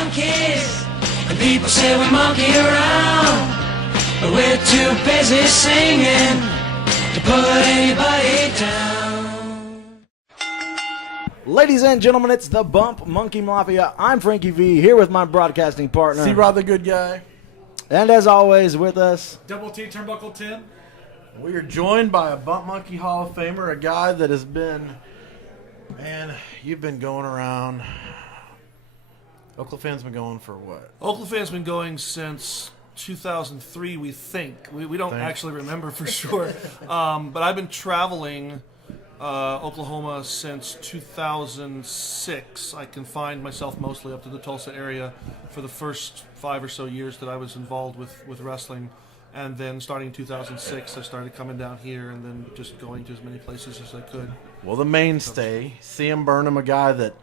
monkeys, and people say we monkey around, but we're too busy singing to put anybody down. Ladies and gentlemen, it's the Bump Monkey Mafia. I'm Frankie V, here with my broadcasting partner, C-Rod the good guy. And as always, with us, Double T Turnbuckle 10. We are joined by a Bump Monkey Hall of Famer, a guy that has been, man, you've been going around. Oakland Fan's been going for what? Oakland Fan's been going since 2003, we think. We don't actually remember for sure. But I've been traveling Oklahoma since 2006. I confined myself mostly up to the Tulsa area for the first 5 or so years that I was involved with wrestling. And then starting in 2006, I started coming down here and then just going to as many places as I could. Well, the mainstay, CM Burnham, a guy that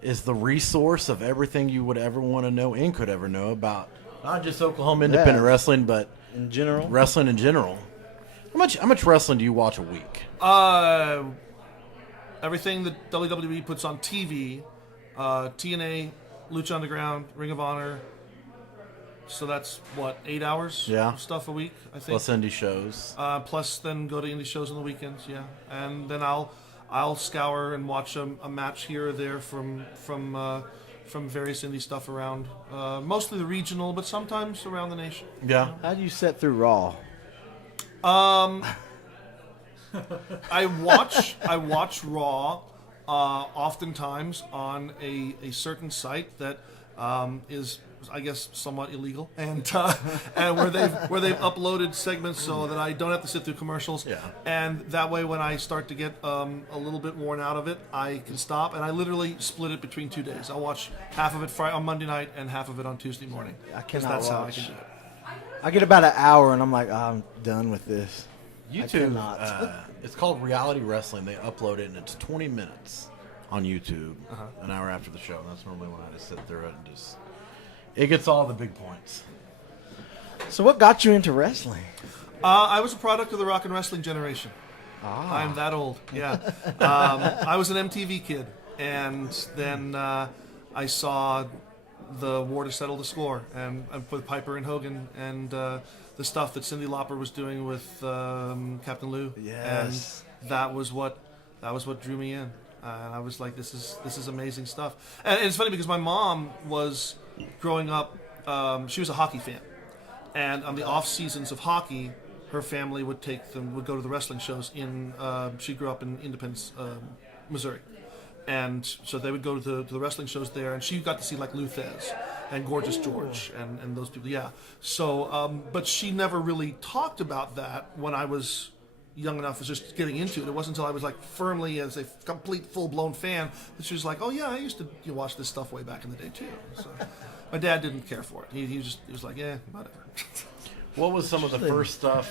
is the resource of everything you would ever want to know and could ever know about not just Oklahoma independent wrestling, but in general, wrestling in general. How much wrestling do you watch a week? Everything that WWE puts on TV, TNA, Lucha Underground, Ring of Honor. So that's, 8 hours of stuff a week, I think. Plus indie shows. Plus then go to indie shows on the weekends, yeah. And then I'll scour and watch a match here or there from various indie stuff around. Mostly the regional, but sometimes around the nation. Yeah. How do you set through Raw? I watch Raw oftentimes on a certain site that is, I guess, somewhat illegal, and where they've uploaded segments so that I don't have to sit through commercials. Yeah. And that way, when I start to get a little bit worn out of it, I can stop. And I literally split it between 2 days. I'll watch half of it on Monday night and half of it on Tuesday morning. I cannot That's how I watch. can do it. I get about an hour, and I'm like, I'm done with this. YouTube, it's called Reality Wrestling. They upload it, and it's 20 minutes on YouTube, an hour after the show. And that's normally when I just sit through it and just... It gets all the big points. So what got you into wrestling? I was a product of the rock and wrestling generation. I'm that old, yeah. I was an MTV kid, and then I saw the War to Settle the Score, and with Piper and Hogan, and the stuff that Cyndi Lauper was doing with Captain Lou. Yes. And that was what drew me in. And I was like, this is amazing stuff. And it's funny because my mom was, growing up, she was a hockey fan. And on the off seasons of hockey, her family would go to the wrestling shows she grew up in Independence, Missouri. And so they would go to the wrestling shows there, and she got to see like Lou Thez and Gorgeous George and those people, yeah. So, but she never really talked about that when I was young enough, was just getting into it. It wasn't until I was like firmly as a complete full-blown fan that she was like, oh yeah, I used to watch this stuff way back in the day too. So my dad didn't care for it. He was like, yeah, whatever. What was some of the first stuff,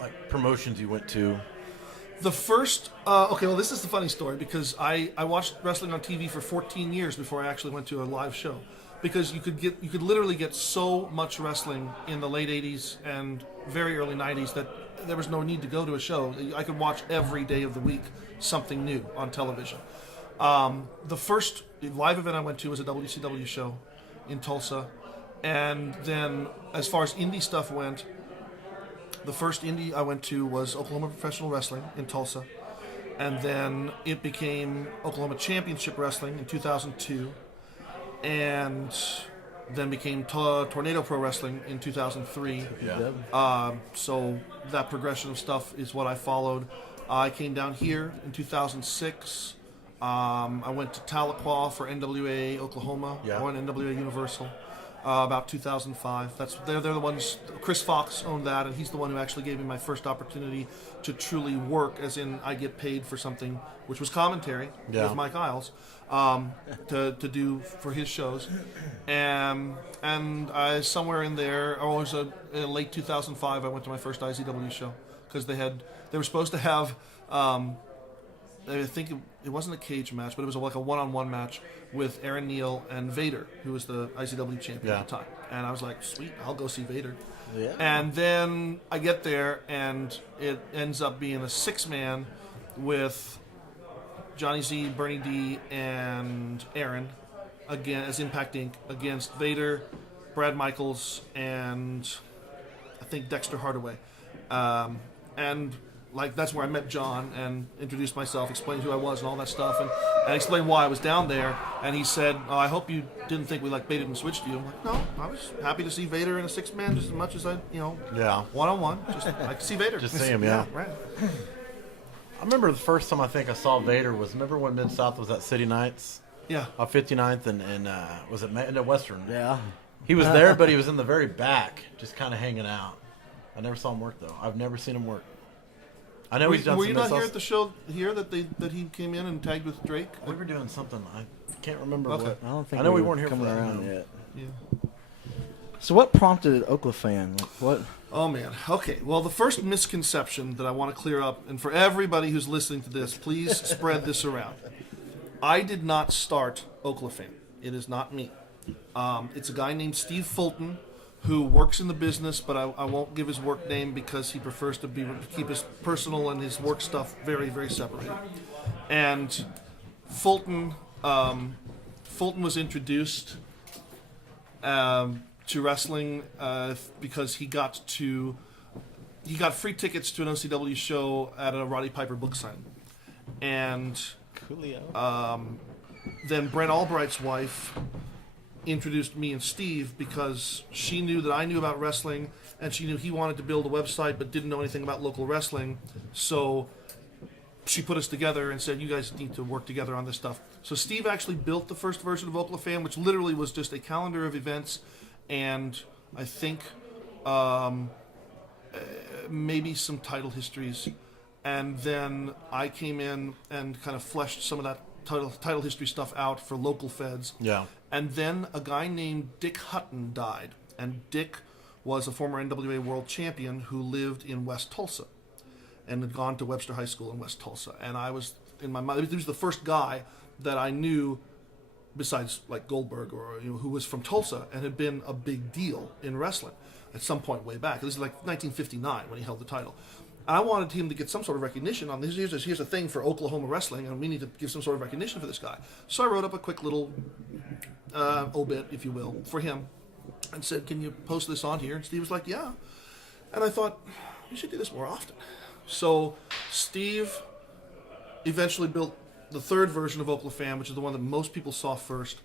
like promotions you went to? The first, well, this is the funny story because I watched wrestling on TV for 14 years before I actually went to a live show, because you could literally get so much wrestling in the late 80s and very early 90s that there was no need to go to a show. I could watch every day of the week something new on television. The first live event I went to was a WCW show in Tulsa, and then as far as indie stuff went, the first indie I went to was Oklahoma Professional Wrestling in Tulsa, and then it became Oklahoma Championship Wrestling in 2002, and then became Tornado Pro Wrestling in 2003. Yeah. So that progression of stuff is what I followed. I came down here in 2006. I went to Tahlequah for NWA Oklahoma, or NWA Universal, about 2005. They're the ones. Chris Fox owned that, and he's the one who actually gave me my first opportunity to truly work, as in I get paid for something, which was commentary with Mike Isles, to do for his shows, and I somewhere in there, or it was in late 2005, I went to my first IZW show because they were supposed to have. I think it wasn't a cage match, but it was like a one-on-one match with Aaron Neal and Vader, who was the ICW champion at the time. And I was like, sweet, I'll go see Vader. Yeah. And then I get there, and it ends up being a 6-man with Johnny Z, Bernie D, and Aaron. again as Impact Inc. against Vader, Brad Michaels, and I think Dexter Hardaway. And like that's where I met John and introduced myself, explained who I was and all that stuff, and explained why I was down there. And he said, "Oh, I hope you didn't think we like baited and switched you." I'm like, "No, I was happy to see Vader in a 6-man just as much as I, one-on-one. Just like to see Vader. Just see him, yeah. Right. I remember the first time I think I saw Vader was, remember when Mid-South was at City Nights? Yeah. 59th and was it no, Western? Yeah. He was there, but he was in the very back, just kind of hanging out. I never saw him work, though. I've never seen him work. I know he's done Were some you not here Mid-South. at the show here that he came in and tagged with Drake? We were doing something. I can't remember Okay. what. I don't think I know we were weren't here coming for that. around no. yet. Yeah. So what prompted Oklafan? Like, what? Oh, man. Okay. Well, the first misconception that I want to clear up, and for everybody who's listening to this, please spread this around. I did not start Oklafan. It is not me. It's a guy named Steve Fulton who works in the business, but I won't give his work name because he prefers to keep his personal and his work stuff very, very separated. And Fulton was introduced to wrestling because he got free tickets to an OCW show at a Roddy Piper book signing, and then Brent Albright's wife introduced me and Steve because she knew that I knew about wrestling, and she knew he wanted to build a website but didn't know anything about local wrestling, so she put us together and said, "You guys need to work together on this stuff." So Steve actually built the first version of Oklafan, which literally was just a calendar of events, and I think maybe some title histories. And then I came in and kind of fleshed some of that title history stuff out for local feds. Yeah. And then a guy named Dick Hutton died. And Dick was a former NWA world champion who lived in West Tulsa and had gone to Webster High School in West Tulsa. And I was, in my mind, he was the first guy that I knew, besides like Goldberg, or who was from Tulsa and had been a big deal in wrestling at some point way back. This is like 1959 when he held the title. And I wanted him to get some sort of recognition on this. Here's a thing for Oklahoma wrestling, and we need to give some sort of recognition for this guy. So I wrote up a quick little obit, if you will, for him, and said, "Can you post this on here?" And Steve was like, "Yeah." And I thought, we should do this more often. So Steve eventually built the third version of Oklafan, which is the one that most people saw first,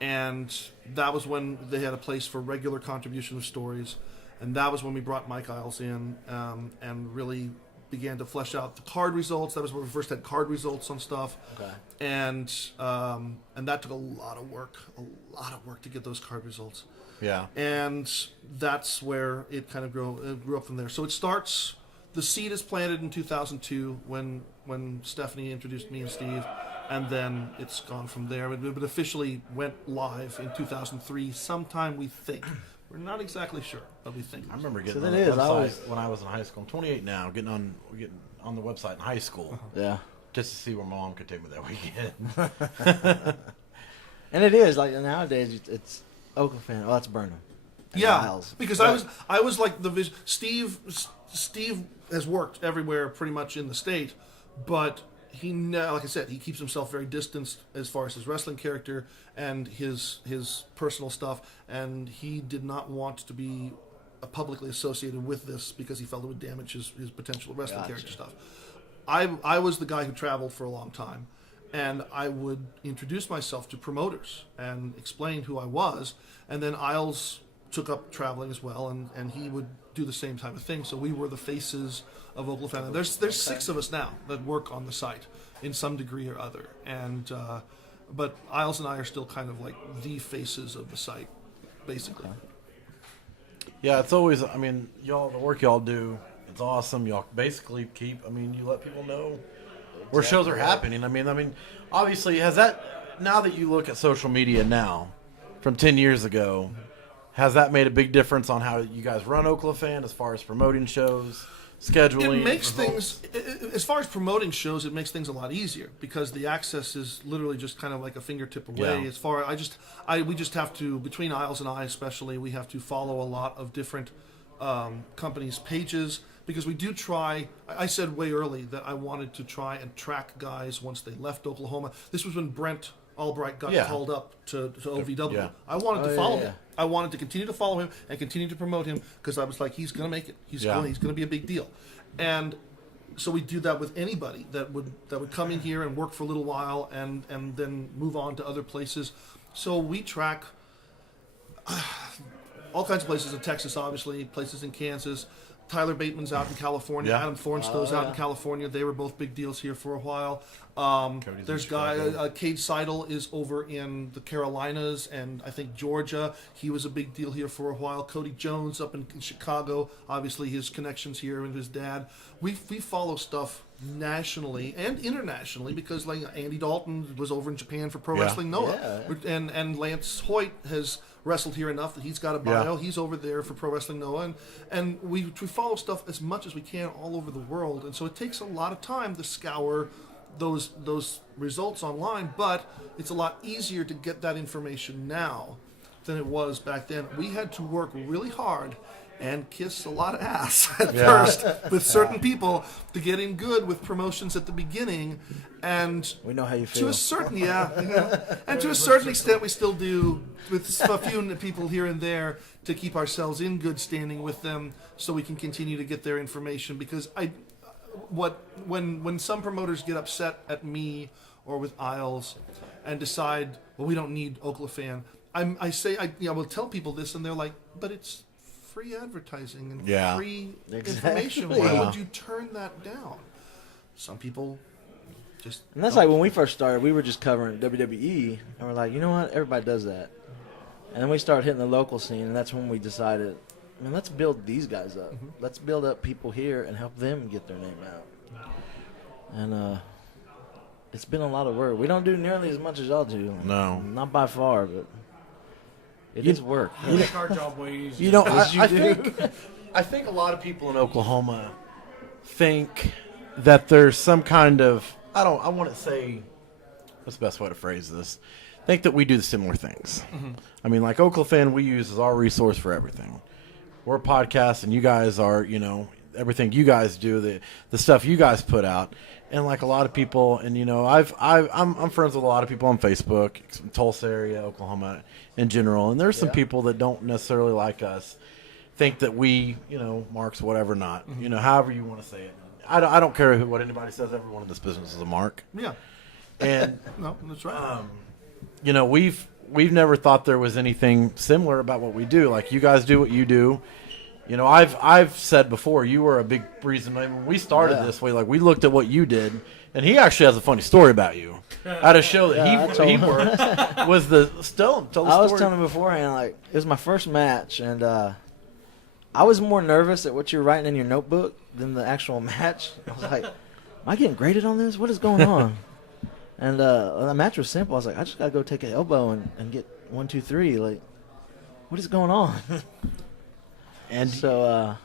and that was when they had a place for regular contribution of stories. And that was when we brought Mike Isles in and really began to flesh out the card results. That was when we first had card results on stuff. Okay. And that took a lot of work to get those card results. Yeah. And that's where it kind of grew up from there. So it starts, the seed is planted in 2002 when Stephanie introduced me and Steve, and then it's gone from there. It officially went live in 2003 sometime, we think. We're not exactly sure, but we think. I remember getting So on that the is, website when I was in high school. I'm 28 now. Getting on the website in high school Yeah. just to see where my mom could take me that weekend. And it is like nowadays it's Oklafan. Oh, that's Burnham. And Yeah, Isles. because I was like the vision. Steve has worked everywhere pretty much in the state, but he, like I said, he keeps himself very distanced as far as his wrestling character and his personal stuff, and he did not want to be publicly associated with this because he felt it would damage his potential wrestling character stuff. I was the guy who traveled for a long time, and I would introduce myself to promoters and explain who I was, and then Isles took up traveling as well, and he would do the same type of thing. So we were the faces of Oklahoma. There's 6 of us now that work on the site in some degree or other, and but Isles and I are still kind of like the faces of the site, basically. Yeah, it's always, I mean, y'all, the work y'all do, it's awesome. Y'all basically you let people know where shows are happening. I mean, obviously, now that you look at social media now, from 10 years ago, has that made a big difference on how you guys run Oklafan as far as promoting shows, scheduling? It makes things, as far as promoting shows, it makes things a lot easier because the access is literally just kind of like a fingertip away. Yeah. As far we just have to, between Isles and I especially, we have to follow a lot of different companies' pages because we do try. I said way early that I wanted to try and track guys once they left Oklahoma. This was when Brent Albright got Yeah. called up to OVW. Yeah. I wanted to Oh, follow yeah. him. I wanted to continue to follow him and continue to promote him because I was like, he's going to make it. He's going to be a big deal. And so we do that with anybody that would come in here and work for a little while and then move on to other places. So we track all kinds of places in Texas, obviously, places in Kansas. Tyler Bateman's out in California. Yeah. Adam Thornstow's out in California. They were both big deals here for a while. There's Cade Seidel is over in the Carolinas and I think Georgia. He was a big deal here for a while. Cody Jones up in Chicago. Obviously, his connections here and his dad. We follow stuff nationally and internationally because like Andy Dalton was over in Japan for Pro Wrestling Noah, and Lance Hoyt has wrestled here enough that he's got a bio. He's over there for Pro Wrestling Noah, and we follow stuff as much as we can all over the world, and so it takes a lot of time to scour those results online, but it's a lot easier to get that information now than it was back then. We had to work really hard and kiss a lot of ass at first with certain people to get in good with promotions at the beginning, and We know how you feel. to a certain and to a certain extent we still do with a few people here and there to keep ourselves in good standing with them so we can continue to get their information, because when some promoters get upset at me or with Isles and decide, well, we don't need Oklafan, I will tell people this and they're like, but it's free advertising and free information. Why would you turn that down? Some people just... And that's like when we first started, we were just covering WWE, and we're like, you know what? Everybody does that. And then we started hitting the local scene, and that's when we decided, man, let's build these guys up. Mm-hmm. Let's build up people here and help them get their name out. And it's been a lot of work. We don't do nearly as much as y'all do. No. Not by far, but it is work. You make our job way easier. You know, I think a lot of people in Oklahoma think that there's some kind of, I want to say, what's the best way to phrase this? Think that we do similar things. Mm-hmm. I mean, like Oklafan, we use as our resource for everything. We're a podcast, and you guys are, everything you guys do, the stuff you guys put out. And like a lot of people, and I'm friends with a lot of people on Facebook, Tulsa area, Oklahoma in general. And there's some people that don't necessarily like us, think that we, marks, whatever, not, however you want to say it. I don't care what anybody says. Everyone in this business is a mark. Yeah. And no, that's right. We've never thought there was anything similar about what we do. Like you guys do what you do. I've said before, you were a big reason when we started this way. Like we looked at what you did, and he actually has a funny story about you at a show that he worked. Was the tell the story. I was telling him beforehand, like it was my first match, and I was more nervous at what you were writing in your notebook than the actual match. I was like, am I getting graded on this? What is going on? And the match was simple. I was like, I just gotta go take an elbow and get 1, 2, 3. Like, what is going on? And so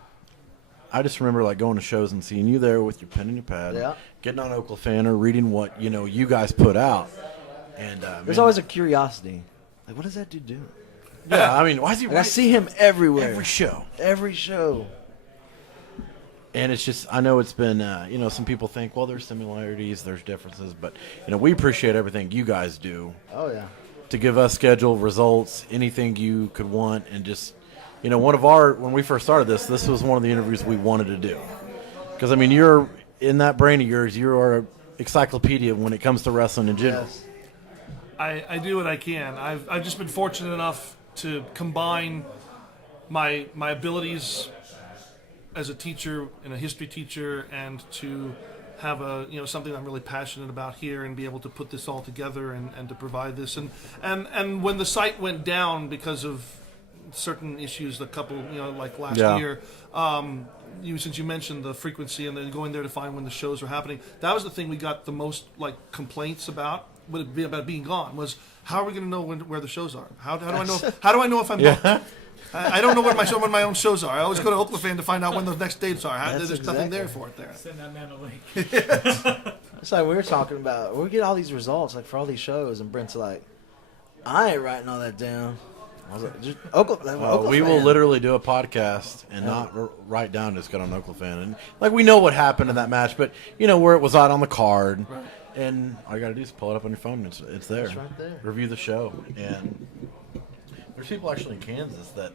I just remember like going to shows and seeing you there with your pen and your pad, getting on Oklafan or reading what you guys put out. And there's always a curiosity, like what does that dude do? Yeah, I mean, why is he? I see him everywhere, every show. And it's just, I know it's been, some people think, well, there's similarities, there's differences, but we appreciate everything you guys do. Oh yeah. To give us schedule results, anything you could want, and just. When we first started this was one of the interviews we wanted to do. Because, I mean, you're in that brain of yours, you are an encyclopedia when it comes to wrestling in general. Yes. I do what I can. I've just been fortunate enough to combine my abilities as a teacher and a history teacher and to have something I'm really passionate about here and be able to put this all together and to provide this. And when the site went down because of certain issues, a couple, like last year. Since you mentioned the frequency and then going there to find when the shows were happening, that was the thing we got the most complaints about. Would it be about being gone? Was how are we going to know where the shows are? How do I know? How do I know if I'm booked? I don't know when my own shows are. I always go to Oklafan to find out when the next dates are. There's nothing there for it there. Send that man a link. It's like we were talking about. We get all these results for all these shows, and Brent's like, I ain't writing all that down. I was like, we will literally do a podcast and not write down just got on Oklafan. And we know what happened in that match, but where it was out on the card. Right. And all you got to do is pull it up on your phone. It's there. It's right there. Review the show. And there's people actually in Kansas that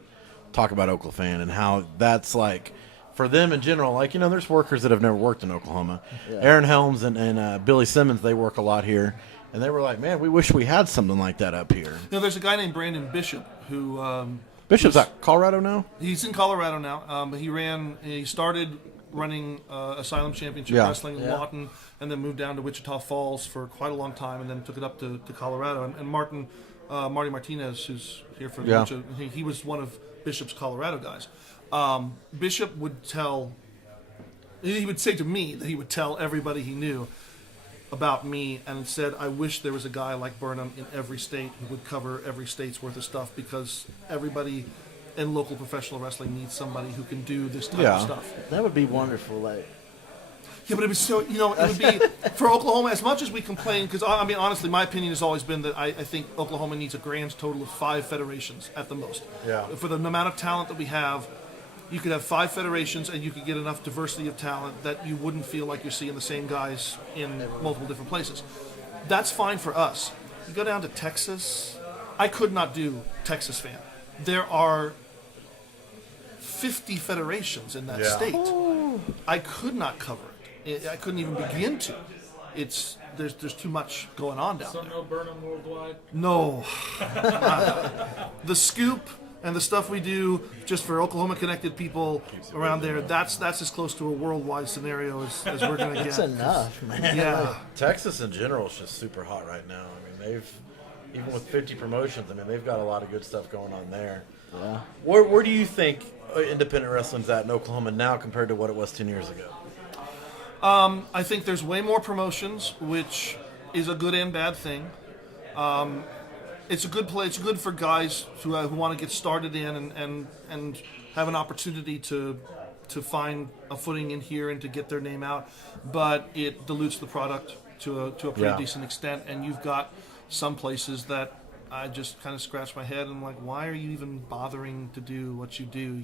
talk about Oklafan and how that's like, for them in general, like, you know, there's workers that have never worked in Oklahoma. Yeah. Aaron Helms and Billy Simmons, they work a lot here. And they were like, man, we wish we had something like that up here. You know, there's a guy named Brandon Bishop who... Bishop's at Colorado now? He's in Colorado now. But he started running Asylum Championship Wrestling in Lawton, and then moved down to Wichita Falls for quite a long time, and then took it up to Colorado. And Marty Martinez, who's here for Lucha, he was one of Bishop's Colorado guys. Bishop would say to me that he would tell everybody he knew about me, and said, I wish there was a guy like Burnham in every state who would cover every state's worth of stuff, because everybody in local professional wrestling needs somebody who can do this type of stuff. That would be wonderful. Yeah, but it was so, it would be, for Oklahoma, as much as we complain, because, I mean, honestly, my opinion has always been that I think Oklahoma needs a grand total of 5 federations at the most. Yeah. For the amount of talent that we have, you could have 5 federations and you could get enough diversity of talent that you wouldn't feel like you're seeing the same guys in multiple different places. That's fine for us. You go down to Texas, I could not do Texas fan. There are 50 federations in that state. I could not cover it. I couldn't even begin to. There's too much going on down there. So no Burnham worldwide? No. The scoop and the stuff we do just for Oklahoma connected people around there, that's as close to a worldwide scenario as we're going to get. That's enough, man. Yeah. Texas in general is just super hot right now. I mean, even with 50 promotions, I mean, they've got a lot of good stuff going on there. Yeah. Where do you think independent wrestling's at in Oklahoma now compared to what it was 10 years ago? I think there's way more promotions, which is a good and bad thing. It's a good play. It's good for guys who want to get started in and have an opportunity to find a footing in here and to get their name out. But it dilutes the product to a pretty decent extent. And you've got some places that I just kind of scratch my head and I'm like, why are you even bothering to do what you do?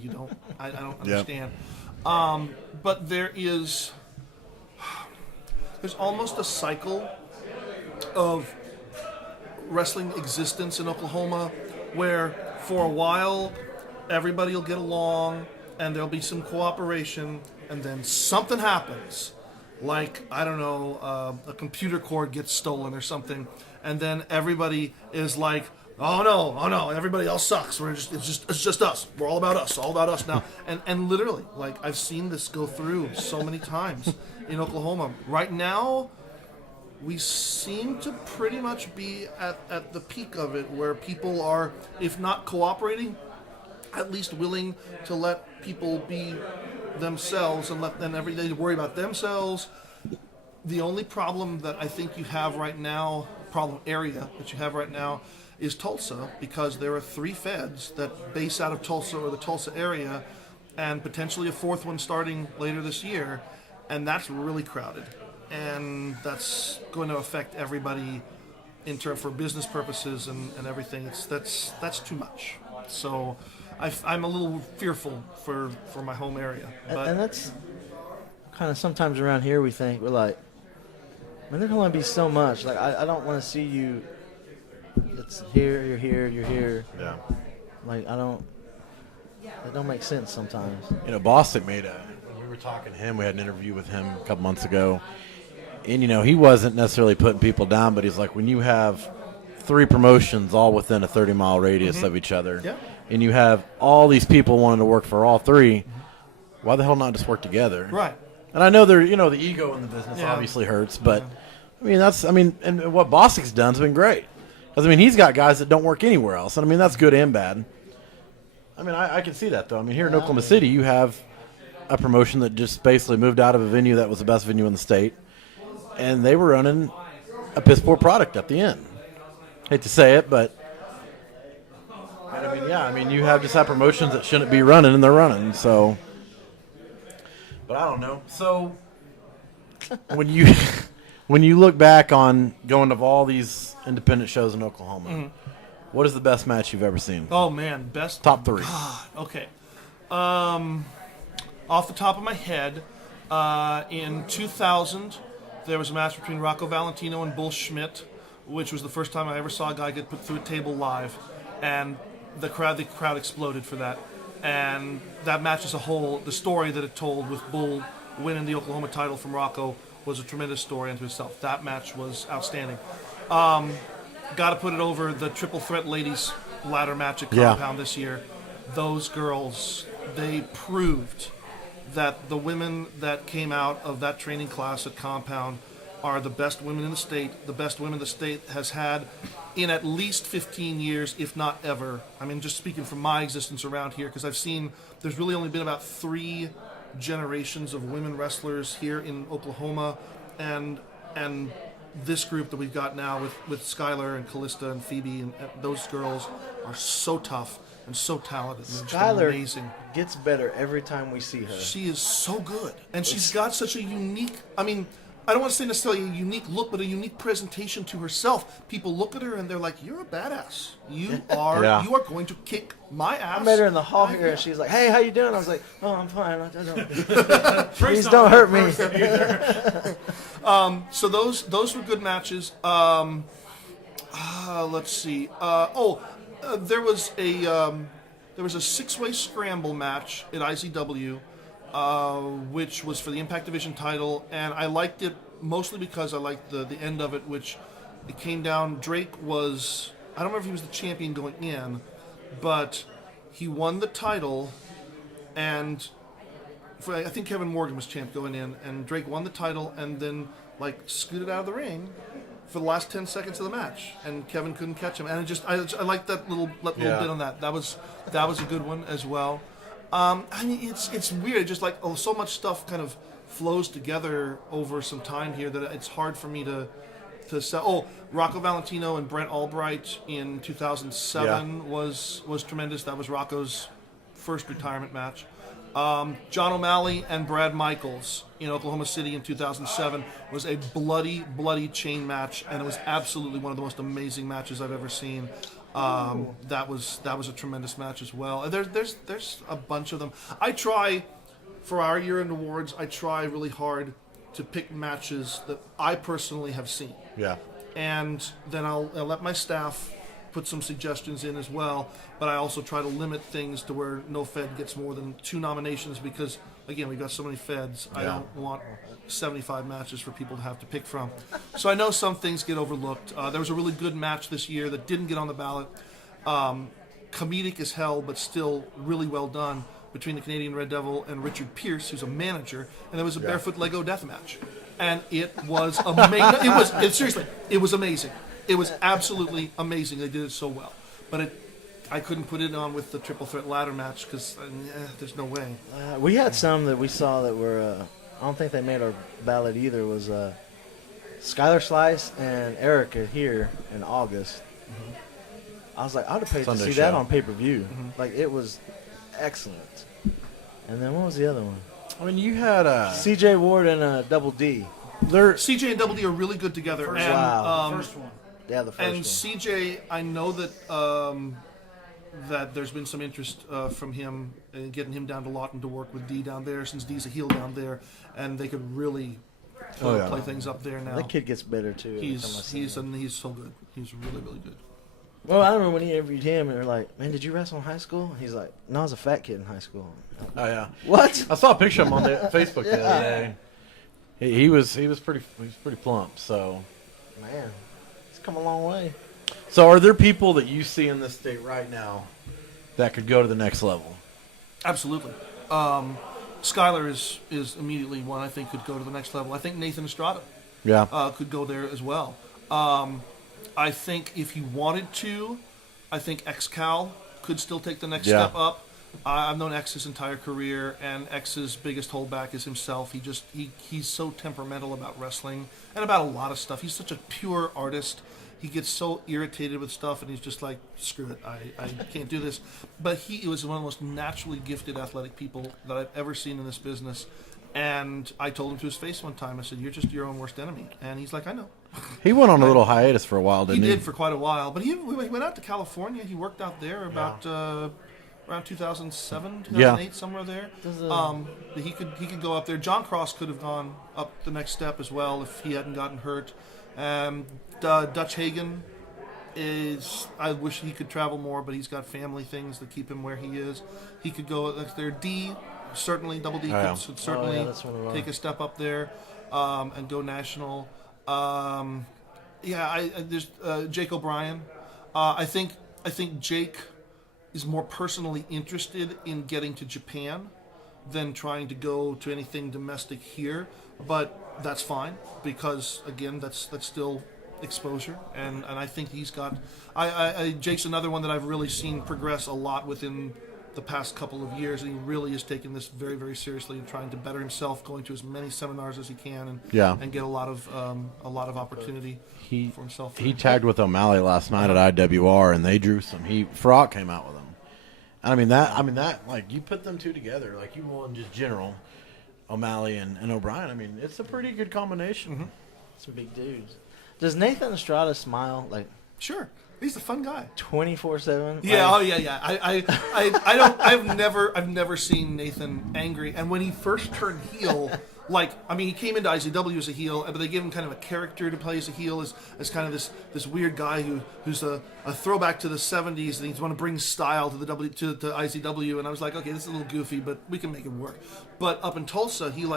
I don't understand. But there's almost a cycle of wrestling existence in Oklahoma where for a while everybody will get along and there'll be some cooperation, and then something happens, like, I don't know, a computer cord gets stolen or something, and then everybody is like, oh no, everybody else sucks. It's just us. We're all about us now. And literally, like, I've seen this go through so many times in Oklahoma. Right now, we seem to pretty much be at the peak of it, where people are, if not cooperating, at least willing to let people be themselves and let them every day worry about themselves. The only problem that I think you have right now, problem area that you have right now, is Tulsa, because there are 3 feds that base out of Tulsa or the Tulsa area, and potentially a 4th one starting later this year, and that's really crowded. And that's going to affect everybody for business purposes and everything. That's too much. So I'm a little fearful for my home area. But and that's kind of sometimes around here we think, we're like, man, there can only be so much. Like, I don't want to see you. It's here, you're here, you're here. Yeah. Like, it don't make sense sometimes. Bostic when we were talking to him, we had an interview with him a couple months ago. And, he wasn't necessarily putting people down, but he's like, when you have 3 promotions all within a 30-mile radius of each other, and you have all these people wanting to work for all 3, why the hell not just work together? Right. And I know the ego in the business obviously hurts, but, and what Bostic's done has been great. Because, he's got guys that don't work anywhere else. And, that's good and bad. I can see that, though. Here in Oklahoma City, you have a promotion that just basically moved out of a venue that was the best venue in the state. And they were running a piss poor product at the end. Hate to say it, but you have just had promotions that shouldn't be running, and they're running. So, but I don't know. So when you look back on going to all these independent shows in Oklahoma, what is the best match you've ever seen? Oh man, best top 3. God, okay. Off the top of my head, in 2000, There was a match between Rocco Valentino and Bull Schmidt, which was the first time I ever saw a guy get put through a table live, and the crowd exploded for that. And that match as a whole, the story that it told with Bull winning the Oklahoma title from Rocco was a tremendous story unto itself. That match was outstanding. Got to put it over the Triple Threat Ladies ladder match at Compound this year. Those girls, they proved that the women that came out of that training class at Compound are the best women in the state, the best women the state has had in at least 15 years, if not ever. I mean, just speaking from my existence around here, because I've seen there's really only been about 3 generations of women wrestlers here in Oklahoma, and this group that we've got now with Skylar and Callista and Phoebe, and those girls are so tough and so talented. Skylar amazing. Gets better every time we see her. She is so good. And she's got such a unique, I mean, I don't want to say necessarily a unique look, but a unique presentation to herself. People look at her and they're like, you're a badass. You are you are going to kick my ass. I met her in the hall here, and she's like, "Hey, how you doing?" I was like, "Oh, I'm fine. I don't. Please don't hurt me." So those were good matches. Let's see. There was a 6-way scramble match at IZW, which was for the Impact Division title, and I liked it mostly because I liked the end of it, which it came down. Drake was, I don't remember if he was the champion going in, but he won the title, and I think Kevin Morgan was champ going in, and Drake won the title and then scooted out of the ring for the last 10 seconds of the match, and Kevin couldn't catch him. And I liked that little bit on that. That was a good one as well. I mean, it's weird. Just so much stuff kind of flows together over some time here that it's hard for me to say. Oh, Rocco Valentino and Brent Albright in 2007 was tremendous. That was Rocco's first retirement match. John O'Malley and Brad Michaels in Oklahoma City in 2007 was a bloody chain match, and it was absolutely one of the most amazing matches I've ever seen. That was a tremendous match as well. There's a bunch of them. I try, for our year-end awards, I try really hard to pick matches that I personally have seen. Yeah. And then I'll let my staff put some suggestions in as well, but I also try to limit things to where no Fed gets more than 2 nominations because, again, we've got so many Feds. I don't want 75 matches for people to have to pick from. So I know some things get overlooked. There was a really good match this year that didn't get on the ballot. Comedic as hell, but still really well done, between the Canadian Red Devil and Richard Pierce, who's a manager, and there was a barefoot Lego death match. And it was amazing. Seriously, it was amazing. It was absolutely amazing. They did it so well. But I couldn't put it on with the triple threat ladder match because there's no way. We had some that we saw that were, I don't think they made our ballot either, was Skylar Slice and Erica here in August. Mm-hmm. I was like, I would have paid to see that on pay-per-view. Mm-hmm. It was excellent. And then what was the other one? I mean, you had CJ Ward and Double D. CJ and Double D are really good together. First one. Yeah, the first and one. CJ, I know that that there's been some interest from him in getting him down to Lawton to work with D down there, since D's a heel down there, and they could really play things up there now. That kid gets better too. He's so good. He's really, really good. Well, I remember when he interviewed him, and they're like, "Man, did you wrestle in high school?" He's like, "No, I was a fat kid in high school." Oh yeah. What? I saw a picture of him on Facebook the other day. He was pretty plump. So, man, he's come a long way. So, are there people that you see in this state right now that could go to the next level? Absolutely. Skylar is immediately one I think could go to the next level. I think Nathan Estrada could go there as well. I think if he wanted to, I think X-Cal could still take the next step up. I've known X his entire career, and X's biggest holdback is himself. He's so temperamental about wrestling and about a lot of stuff. He's such a pure artist. He gets so irritated with stuff, and he's just like, screw it, I can't do this. But he was one of the most naturally gifted athletic people that I've ever seen in this business. And I told him to his face one time, I said, "You're just your own worst enemy." And he's like, "I know." He went on a little hiatus for a while, didn't he? He did for quite a while. But he went out to California. He worked out there about around 2007, Yeah. 2008, somewhere there. Does, He could go up there. John Cross could have gone up the next step as well if he hadn't gotten hurt. Dutch Hagen I wish he could travel more, but he's got family things that keep him where he is. He could go up there. D, certainly, Double D could certainly that's one of our- take a step up there and go national. There's Jake O'Brien. I think Jake is more personally interested in getting to Japan than trying to go to anything domestic here, but that's fine because again, that's still exposure, and I think he's got. Jake's another one that I've really seen progress a lot within the past couple of years, and he really is taking this very, very seriously and trying to better himself, going to as many seminars as he can, and get a lot of opportunity for himself. He tagged with O'Malley last night at IWR, and they drew some heat. Frock came out with him. And I mean that like you put them two together, like you won just general O'Malley and O'Brien. I mean, it's a pretty good combination. Mm-hmm. Some big dudes. Does Nathan Estrada smile like Sure, he's a fun guy. 24/7? Yeah, Like, yeah. I don't. I've never seen Nathan angry. And when he first turned heel, he came into IZW as a heel, but they gave him kind of a character to play as a heel, as kind of this weird guy who's a throwback to the '70s, and he's want to bring style to the to IZW. And I was like, okay, this is a little goofy, but we can make it work. But up in Tulsa, he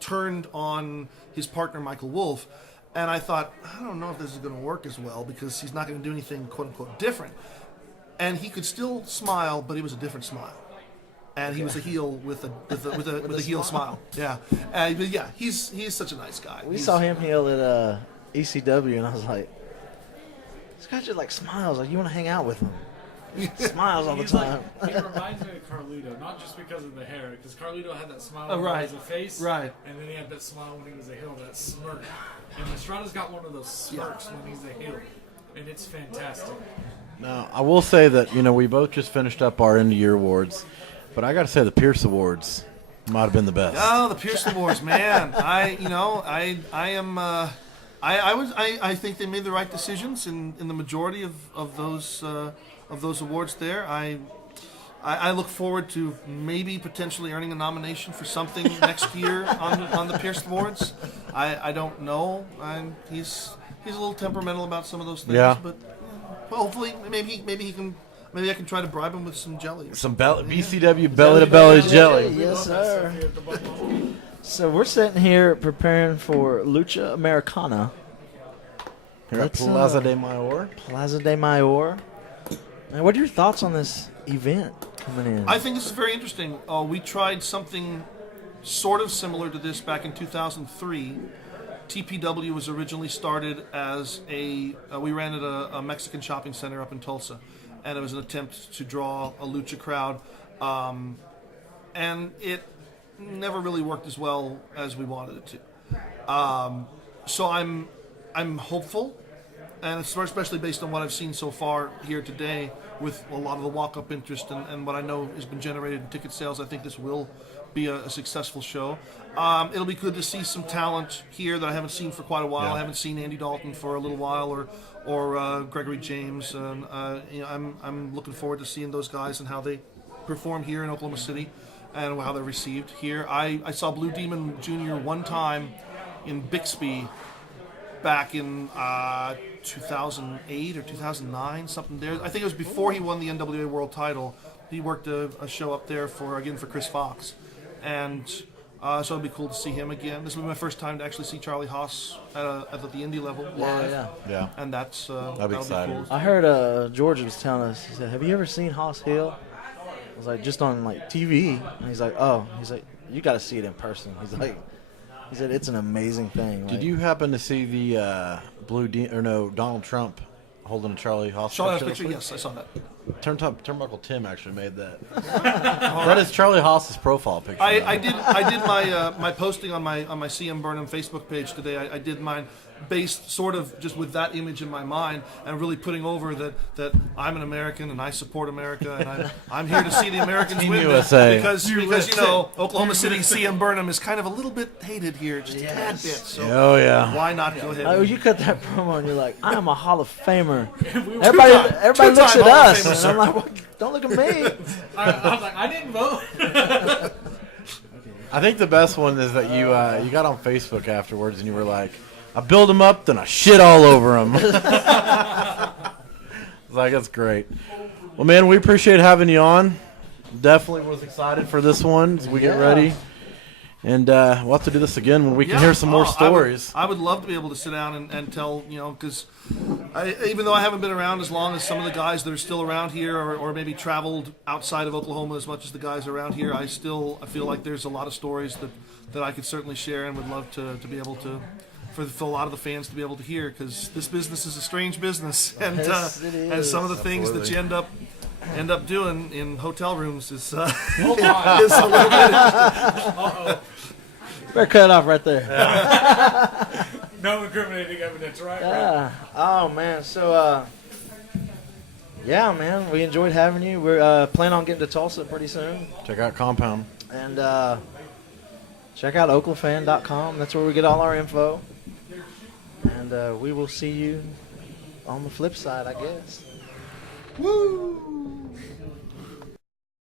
turned on his partner Michael Wolf. And I thought, I don't know if this is going to work as well because he's not going to do anything "quote unquote" different. And he could still smile, but he was a different smile. And he was a heel with a heel smile. Yeah, but yeah, he's such a nice guy. We saw him heel at ECW, and I was like, this guy just smiles. Like you want to hang out with him. Smiles all the time. He reminds me of Carlito, not just because of the hair, because Carlito had that smile when right. he was a face, right, and then he had that smile when he was a heel, that smirk. And Estrada's got one of those smirks when he's a heel, and it's fantastic. Now, I will say that we both just finished up our end of year awards, but I got to say the Pierce Awards might have been the best. Oh, the Pierce Awards, man! I think they made the right decisions in the majority of those awards there. I look forward to maybe potentially earning a nomination for something next year on the Pierce Awards. I don't know. He's a little temperamental about some of those things, but hopefully maybe I can try to bribe him with some jelly. Some BCW belly to belly jelly. Yes, sir. So we're sitting here preparing for Lucha Americana. Here at Plaza de Mayor. Plaza de Mayor. And what are your thoughts on this event coming in? I think this is very interesting. We tried something sort of similar to this back in 2003. TPW was originally started as we ran at a Mexican shopping center up in Tulsa, and it was an attempt to draw a lucha crowd, and it never really worked as well as we wanted it to. So I'm hopeful, and especially based on what I've seen so far here today with a lot of the walk-up interest and what I know has been generated in ticket sales, I think this will be a successful show. It'll be good to see some talent here that I haven't seen for quite a while. Yeah. I haven't seen Andy Dalton for a little while, or Gregory James. I'm looking forward to seeing those guys and how they perform here in Oklahoma City and how they're received here. I saw Blue Demon Jr. one time in Bixby back in 2008 or 2009, something there. I think it was before he won the NWA World Title. He worked a show up there for Chris Fox, and so it'd be cool to see him again. This will be my first time to actually see Charlie Haas at the indie level live. Yeah. And that'll be exciting. cool. I heard George was telling us, he said, have you ever seen Haas Hill? I was like, just on TV. And he's like, oh. He's like, you got to see it in person. He said, it's an amazing thing. Did you happen to see the Donald Trump holding a Charlie Haas picture? Yes, I saw that. Turnbuckle Tim actually made that. That is Charlie Haas's profile picture. I did my posting on my CM Burnham Facebook page today. I did mine. based sort of just with that image in my mind, and really putting over that I'm an American and I support America, and I'm here to see the Americans win USA. because Oklahoma City CM Burnham is kind of a little bit hated here, just a tad bit. So why not go ahead? Oh, you cut that promo and you're like, I'm a Hall of Famer. Everybody looks at us. And I'm like, well, don't look at me. I was like, I didn't vote. I think the best one is that you got on Facebook afterwards and you were like, I build him up, then I shit all over him. It's like, that's great. Well, man, we appreciate having you on. Definitely was excited for this one as we get ready. And we'll have to do this again when we can hear some more stories. I would love to be able to sit down and tell, because even though I haven't been around as long as some of the guys that are still around here or maybe traveled outside of Oklahoma as much as the guys around here, I feel like there's a lot of stories that I could certainly share and would love to be able to, for a lot of the fans to be able to hear, because this business is a strange business. And, and some of the things that you end up doing in hotel rooms is a little bit Uh-oh. Better cut it off right there. No incriminating evidence, right? Yeah. Oh, man. So, man, we enjoyed having you. We're planning on getting to Tulsa pretty soon. Check out Compound. And check out oklafan.com. That's where we get all our info. And we will see you on the flip side, I guess. Woo!